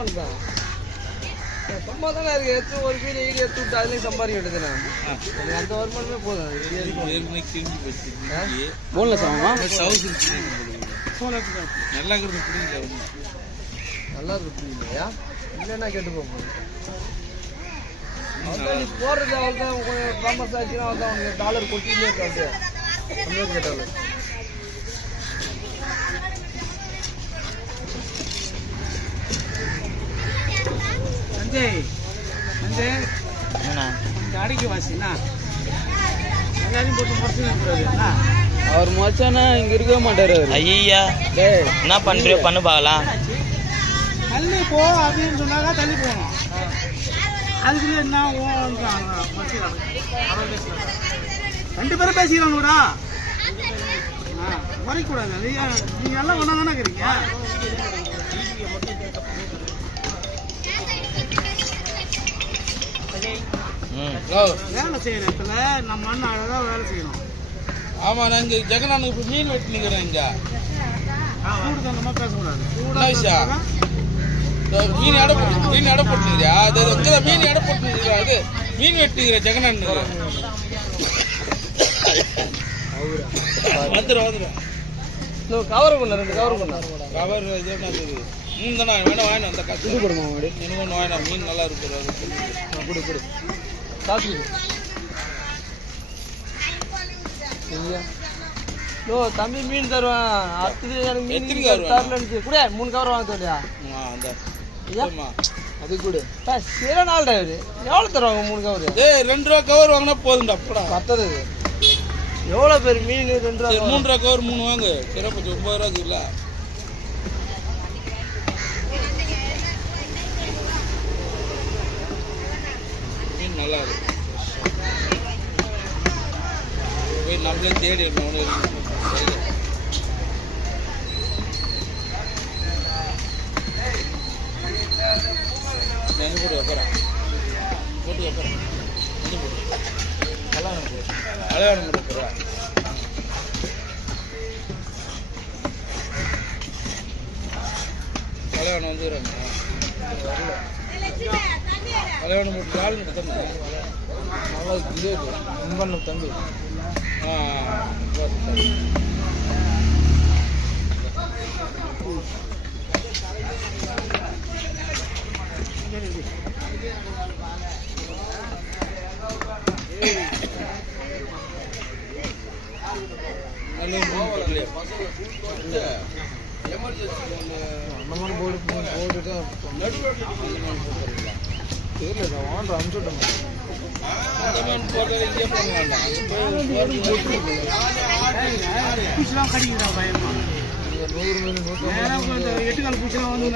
Government தான் சும்மா தானே இருக்கு. எடுத்து ஒரு மீன் ஈடு எடுத்து விட்டு அதுலேயும் சம்பாதிக்க வேண்டியதுண்ணா. எனக்கு அந்த வருமானமே போதும். போன்லெஸ் ஆகுமா? நல்லா இருக்கு பிடிக்கலையா? இல்லைன்னா கேட்டு போகும். அவன் நீ போடுறது அவள் தான் கொஞ்சம் ஃபேமஸ் ஆச்சுன்னா அவள் தான் உனக்கு டாலர் கொட்டிலே இருக்காது. அமெரிக்க டாலர். சஞ்சய் கொஞ்சம் அடிக்க வாசிண்ணா எல்லாரையும் போட்டு முறைச்சுன்னா அவர் மச்சானா இங்க இருக்கவே மாட்டாரு. ஐயா என்ன பண்றியோ பண்ணு பார்க்கலாம். தள்ளி போ அப்படின்னு சொன்னாதான் தள்ளி போகணும். அதுக்குள்ள என்ன ரெண்டு பேரும் பேசிக்கிறானுடா. குறைக்கூடாது. நீங்க எல்லாம் ஒன்றா தானே இருக்கிறீங்க. வேலை செய்யற இடத்துல நம்ம அண்ணன் அழகாக வேலை செய்யணும். ஆமா நான் இங்க ஜெகனானுக்கு மீன் வெட்டி நிக்கிறேன். இங்க கூடு தந்தமா பேசக்கூடாது. மீன் எடை போட்டுக்கிறியா? அது மீன் எடை போட்டுக்கிறா. அது மீன் வெட்டிக்கிற ஜெகனான் வந்துடும். கவர் பண்ண 2 கவர் பண்ண கவர் இது என்ன தானே வேணா வாங்கினு வந்த காசு இது கொடுமா. எனக்கு ஒன்று வாங்கினா மீன் நல்லா இருக்கிறது. கொடு காசு ஓ தம்பி மீன் தருவான். அடுத்தது எனக்கு மீன் தரலன்னு கூட 3 கவர் வாங்க சொல்லியா? அது கூட சில நாள் டிரைவரு எவ்வளோ தருவாங்க 3 கவர்? 2 ரூபா கவர் வாங்கினா போதும்டா. அப்படா பத்தது எவ்வளோ பேர் மீன் 2 ரூபா 3 ரூபா கவர் 3 வாங்கு. சிறப்பு 9 ரூபாய்க்கு இல்லை. மீன் நல்லா இருக்கு. போய் நம்மளே தேடி ஒன்று போட்டு வைப்பறேன் கல்யாணம் போட்டுறேன். கல்யாணம் வந்துடுறாங்க. கல்யாணம் போட்டு ஆளுங்க தம்பி நல்லா பண்ண தம்பி. எட்டுக்கால் பூச்சிலாம் வந்து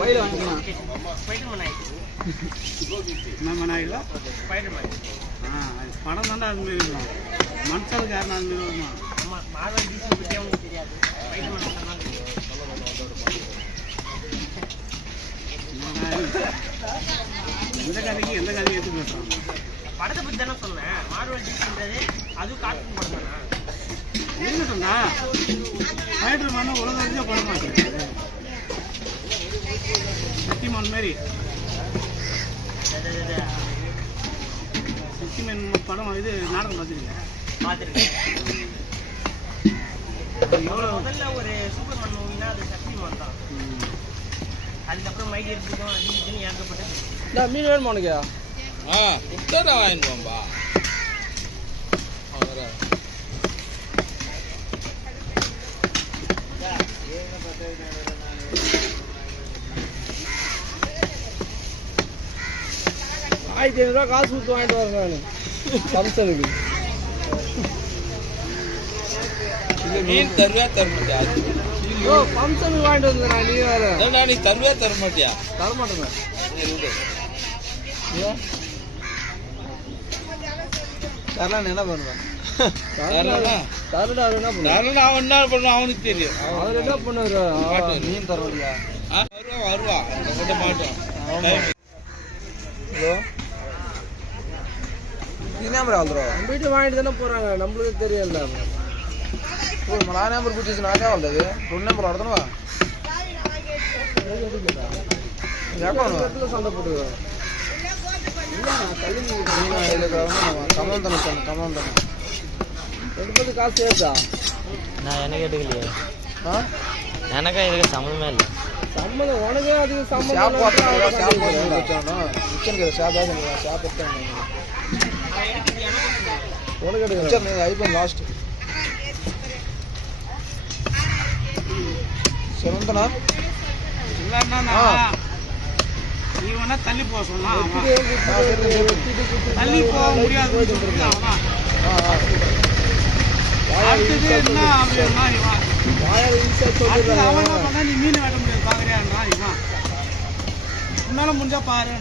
பயில வாங்கிக்கலாம். படம் தாண்டா அது மாதிரி இருக்கும். மனுஷனுக்கு யாருன்னா அது மாதிரி வருமா? எந்த கதைக்கு எடுத்து பேசுறாங்க? படத்தை பத்தி தானே சொன்னேன். மார்வல் டிசின்றது அது கார்ட்டூன் படம் தானே. என்ன சொன்னா ஸ்பைடர்மேன் உலகத்தையே பட மாட்டேங்குது. சக்திமான் மாதிரி சக்திமான் படம் இது நாடகம் பார்த்துருக்கேன். முதல்ல ஒரு சூப்பர்மேன் மூவினா அது சக்திமான் தான். அதுக்கப்புறம் மைடி எடுத்துக்கும் அது இதுன்னு ஏற்கப்பட்டது. மீன் வேணுமா உனக்கு? புத்தரை வாங்கிட்டு வாம்பா. ₹1500 காசு கொடுத்து வாங்கிட்டு வரேன் நான் ஃபங்க்ஷனுக்கு. மீன் தருவியா தர மாட்டியா? ஃபங்க்ஷனுக்கு வாங்கிட்டு வந்தேன். நீ வேற நீ தருவியா தர மாட்டியா? தர மாட்டேன். தரலாம் என்ன பண்ணுவேன்? அவன் என்ன பண்ணுவான் அவனுக்கு தெரியும். அவர் என்ன பண்ணுவாரு? மீன் தரலையா? வருவா மாட்டோம். ஹலோ வந்துடும். வீட்டு வாங்கிட்டு தானே போறாங்க. நம்மளுக்கு தெரியல. మన ఆ నెంబర్ గుర్తించి నాకే వాళ్ళది 2 నెంబర్ ఆడుతున్నావా காசு சேர்த்தா நான் எனக்கு எடுக்கலையே எனக்கு இதுக்கு சம்மந்தமே இல்லை சம்மந்தம் உனக்கே அதுக்கு சம்மந்தம் உனக்கு எடுக்க ஐபோன் லாஸ்ட் சிறந்தனா இல்லைன்னா நீ வேணா தள்ளி போக சொன்னா தள்ளி போக முடியாது அடுத்தது என்ன அப்படின்னா இவன் அவன் என்ன பண்ணா நீ மீன் வெட்ட முடியாது பாக்குறியா இவன் உன்னால முடிஞ்சா பாரு